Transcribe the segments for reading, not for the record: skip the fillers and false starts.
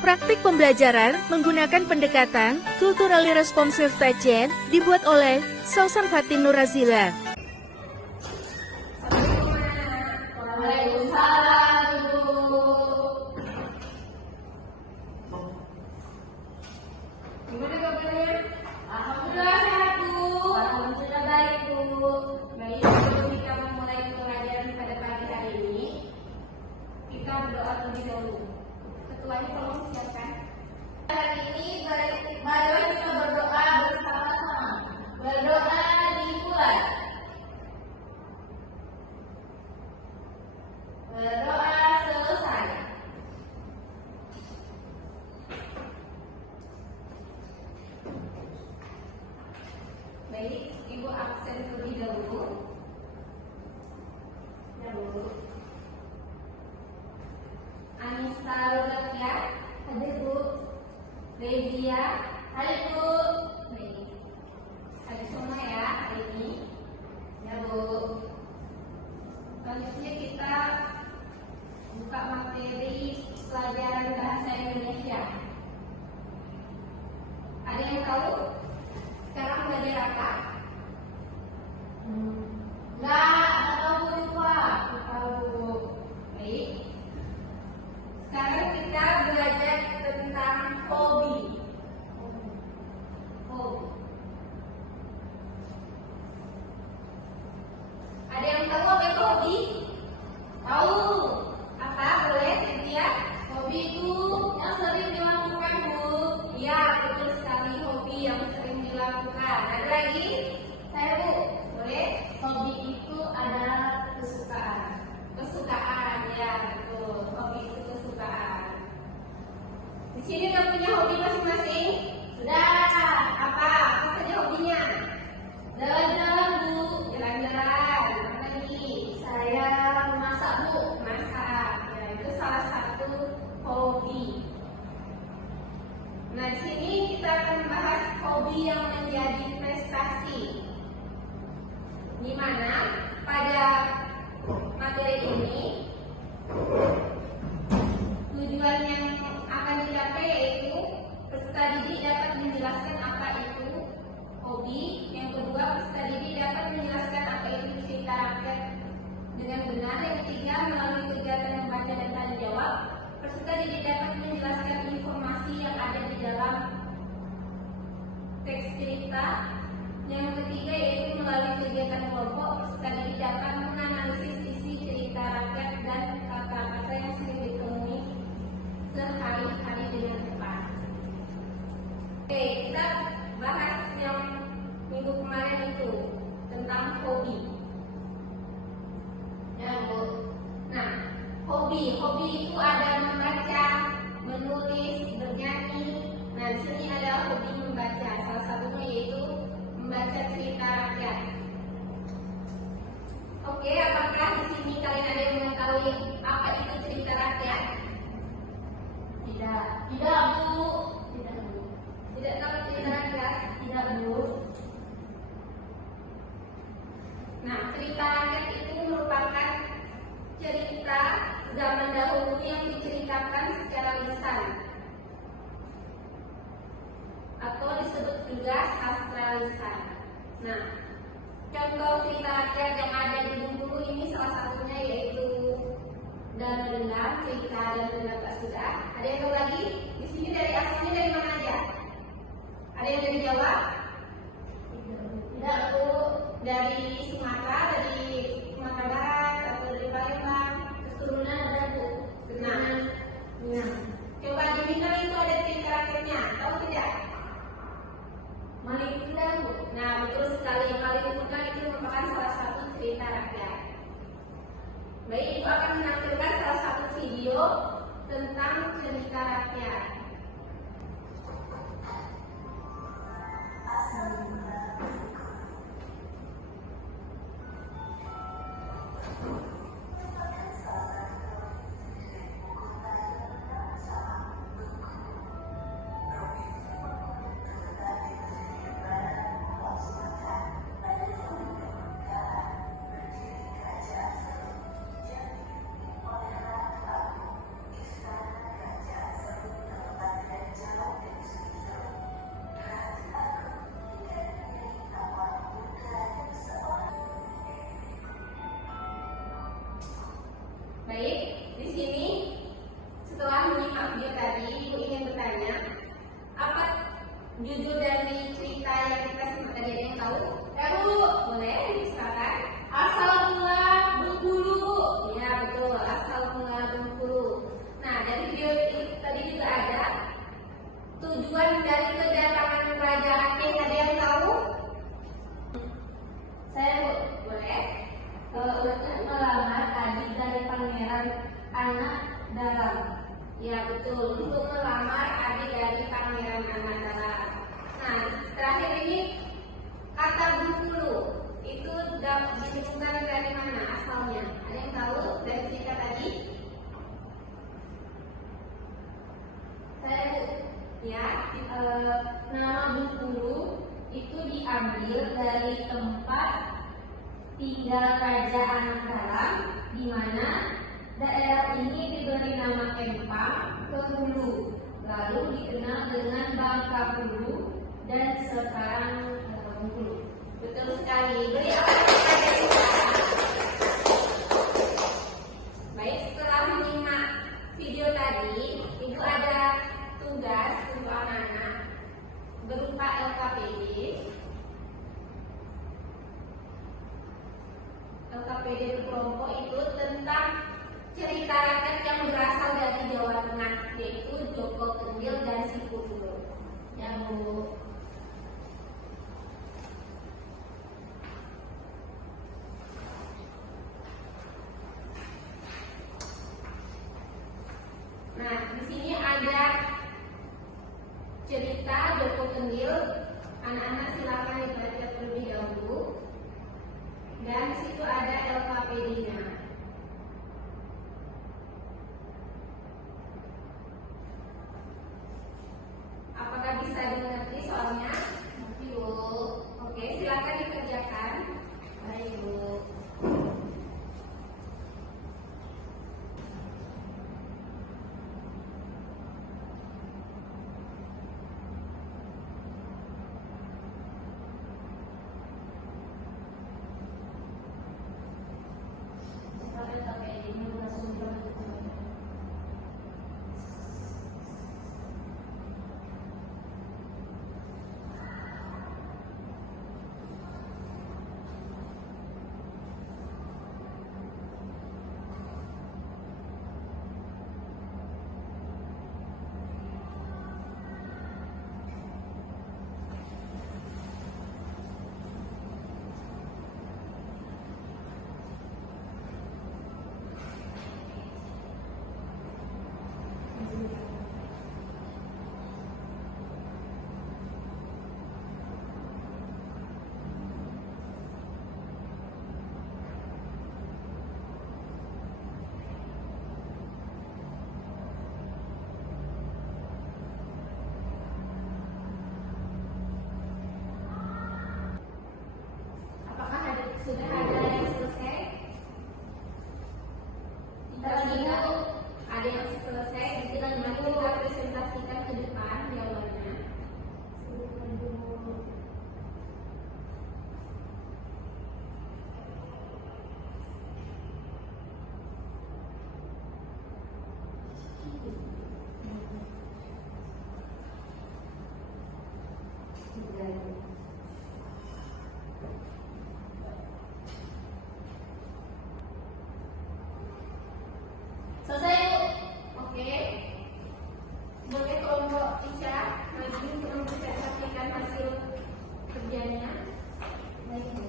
Praktik pembelajaran menggunakan pendekatan Culturally Responsive Teaching dibuat oleh Sausan Fatin Nurazila. Waalaikumsalam, Bu. Gimana kabarnya? Alhamdulillah sehat, Bu. Alhamdulillah baik, Bu. Baik, sebelum kita memulai pelajaran pada pagi hari ini, kita berdoa terlebih dahulu. Ketuanya tolong siapkan. Hari ini marilah kita berdoa bersama-sama. Berdoa dimulai. Berdoa selesai. Baik, Ibu absen terlebih dahulu. Ya, Bu. Anissa Rodakia, hadir, Bu. Rezia, hadir, Bu. Baik. Hadir semua ya hari ini. Ya, Bu. Selanjutnya kita buka materi pelajaran bahasa Indonesia. Ada yang tahu sekarang belajar apa? Enggak tahu juga. Tahu. Baik. Sekarang kita belajar tentang hobi. Hobi. Ada yang tahu apa itu hobi? Tahu. Apa? Boleh, Cynthia? Hobi itu yang sering dilakukan, Bu. Iya, betul sekali, hobi yang sering dilakukan. Ada lagi? Saya, Bu. Boleh? Hobi itu adalah kesukaan. Kesukaan, ya, betul. Hobi itu kesukaan. Di sini udah punya hobi masing-masing? Sudah. Apa? Apa saja hobinya? Jalan-jalan, Bu. Jalan-jalan. Apa lagi? Saya masak, Bu. Masak. Ya, itu salah satu hobi. Nah, di sini kita akan membahas hobi yang menjadi prestasi. Di mana pada materi ini tujuan yang akan dicapai yaitu peserta didik dapat menjelaskan apa itu hobi. Yang kedua, peserta didik dapat menjelaskan apa itu cerita rakyat dengan benar. Yang ketiga, melalui kegiatan membaca dan tanya jawab, peserta didik dapat menjelaskan informasi yang ada di dalam teks cerita. Yang ketiga yaitu melalui kegiatan kelompok, peserta didik dapat menganalisis isi cerita rakyat dan kata-kata yang sering ditemui sehari-hari dengan tepat. Oke, kita bahas yang minggu kemarin itu tentang hobi. Ya, Bu. Nah, hobi itu ada membaca, menulis, bernyanyi. Nah, di sini ada hobi membaca. Salah satunya yaitu membaca cerita rakyat. Oke, apakah di sini kalian ada yang mengetahui apa itu cerita rakyat? Tidak. Tidak, Bu. Tidak, Bu. Tidak tahu cerita rakyat? Tidak, Bu. Nah, cerita rakyat itu merupakan cerita zaman dahulu yang diceritakan secara lisan atau disebut juga sastra lisan. Nah, contoh cerita rakyat yang ada di Bengkulu ini salah satunya yaitu Dana Dendam, cerita Dana Dendam Pak Sudah. Ada yang tahu lagi? Di sini dari asalnya dari mana aja? Ada yang dari Jawa? Tidak, Bu. Dari Sumatera, dari Sumatera Barat, atau dari Palembang. Keturunan ada, Bu. Nah, coba di Minang itu ada cerita rakyatnya, tahu tidak? Malikutan, Bu. Nah, betul sekali. Malikutan itu merupakan salah satu cerita rakyat. Baik, Ibu akan menampilkan salah satu video tentang cerita rakyat. judul dari cerita yang kita simak tadi, ada yang tahu? Tahu? Boleh silakan. Asal mula Bengkulu. Ya betul, asal mula Bengkulu. Nah, dari video tadi juga ada tujuan dari kedatangan Raja Aceh, ada yang tahu? Saya boleh. Untuk melamar adik dari Pangeran Anak Dalam. Ya betul, untuk melamar adik dari Pangeran Anak Dalam. Nah, terakhir ini kata Bengkulu itu dihubungkan dari mana asalnya? Ada yang tahu dari cerita tadi? Saya ya, nama Bengkulu itu diambil dari tempat tinggal Raja Anak Dalam, di mana daerah ini diberi nama Empang ke Hulu, lalu dikenal dengan Bangka Hulu dan sekarang Bengkulu. Betul sekali. Beri apa dari kita? Baik, setelah menyimak video tadi, Ibu ada tugas untuk anak-anak berupa LKPD. LKPD berkelompok itu tentang cerita rakyat yang berasal dari Jawa Tengah, yaitu Joko Kendil dan Si Kukulo. Ya Bu. Nah, di sini ada cerita Joko Kendil. Anak-anak silakan dibaca terlebih dahulu. Dan di situ ada LKPD-nya. Apakah bisa dimengerti soalnya? Nanti Bu. Oke, silakan dikerjakan. Baik Bu. Sudah ada yang selesai? Kita ada yang selesai, kita presentasikan ke depan jawabannya. Selesai Bu? Oke. Boleh kelompok Isya maju untuk mempresentasikan hasil kerjanya. Baik Bu.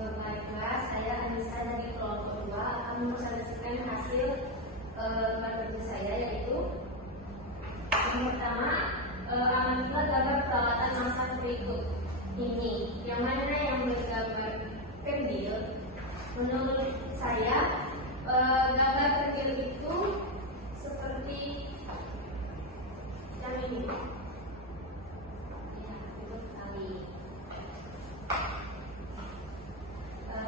Baiklah, saya Anissa dari kelompok 2 akan mempresentasikan hasil kerja saya, yaitu yang pertama, ambillah gambar perawatan masa berikut ini. Yang mana yang bergambar kendil? Menurut saya, gambar kendil itu seperti yang ini. Ya, betul sekali.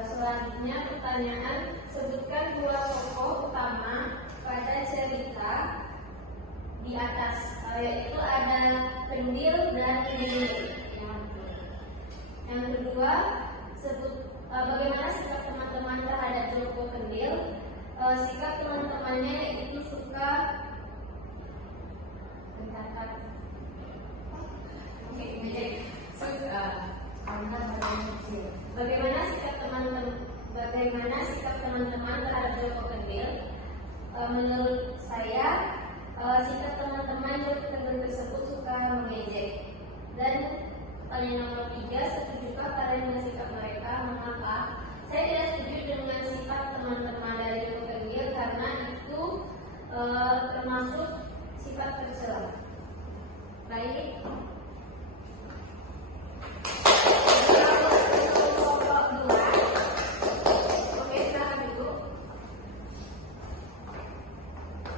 Selanjutnya pertanyaan, sebutkan dua tokoh utama pada cerita di atas, yaitu ada Kendil dan Kendil. Yang kedua, sebut Bagaimana sikap teman-teman terhadap Joko Kendil? Sikap teman-temannya itu suka Bagaimana sikap teman-teman terhadap Joko Kendil? Menurut saya, sikap teman-teman Joko Kendil tersebut suka mengejek. Dan pertanyaan nomor 3, setujukah kalian dengan sikap mereka? Mengapa? Saya tidak setuju dengan sifat teman-teman dari Joko Kendil karena itu termasuk sifat tercela. Baik.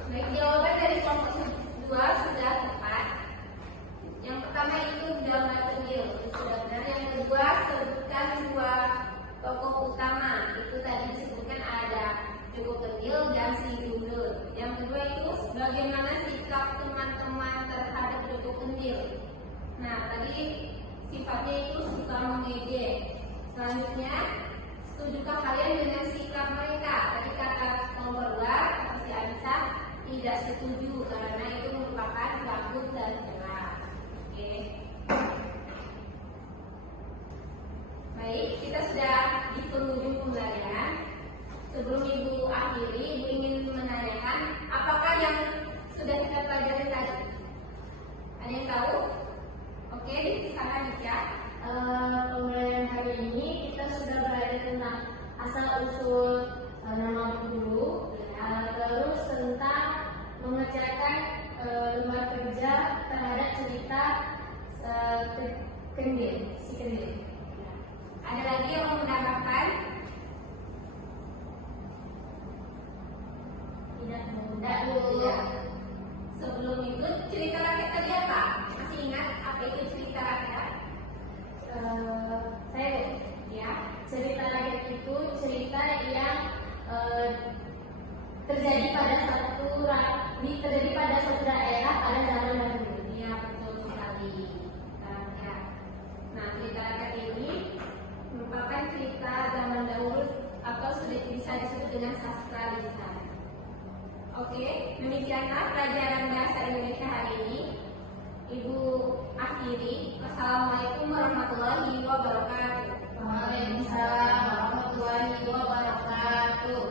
Baik, jawaban dari kelompok 2 sudah tepat. Yang pertama itu Joko Kendil, itu sudah benar. Yang kedua, sebutkan 2 tokoh utama. Itu tadi disebutkan ada Joko Kendil dan si Gundul. Yang kedua itu bagaimana sikap teman-teman terhadap Joko Kendil. Nah, tadi sifatnya itu suka mengejek. Selanjutnya, setujukah kalian dengan sikap mereka? Tadi kata nomor 2, si Anissa tidak setuju karena itu merupakan gabut dan benar. Oke. Baik, kita sudah di penghujung pembelajaran. Sebelum Ibu akhiri, Ibu ingin menanyakan apakah yang sudah kita pelajari tadi? Ada yang tahu? Oke, silakan Ica. Pembelajaran hari ini kita sudah belajar tentang asal usul nama guru, terus tentang mengerjakan lembar kerja terhadap cerita si Kendil. Ada lagi yang mau menambahkan? Tidak dulu. Sebelum itu cerita rakyat tadi apa? Masih ingat apa itu cerita rakyat? Saya ya, cerita rakyat itu cerita yang terjadi pada satu daerah pada zaman dahulu. Ya, betul sekali. Nah, cerita rakyat ini merupakan cerita zaman dahulu atau sudah bisa disebut dengan sastra lisan. Oke, demikianlah pelajaran bahasa Indonesia hari ini. Ibu akhiri. Wassalamualaikum warahmatullahi wabarakatuh. Waalaikumsalam warahmatullahi wabarakatuh.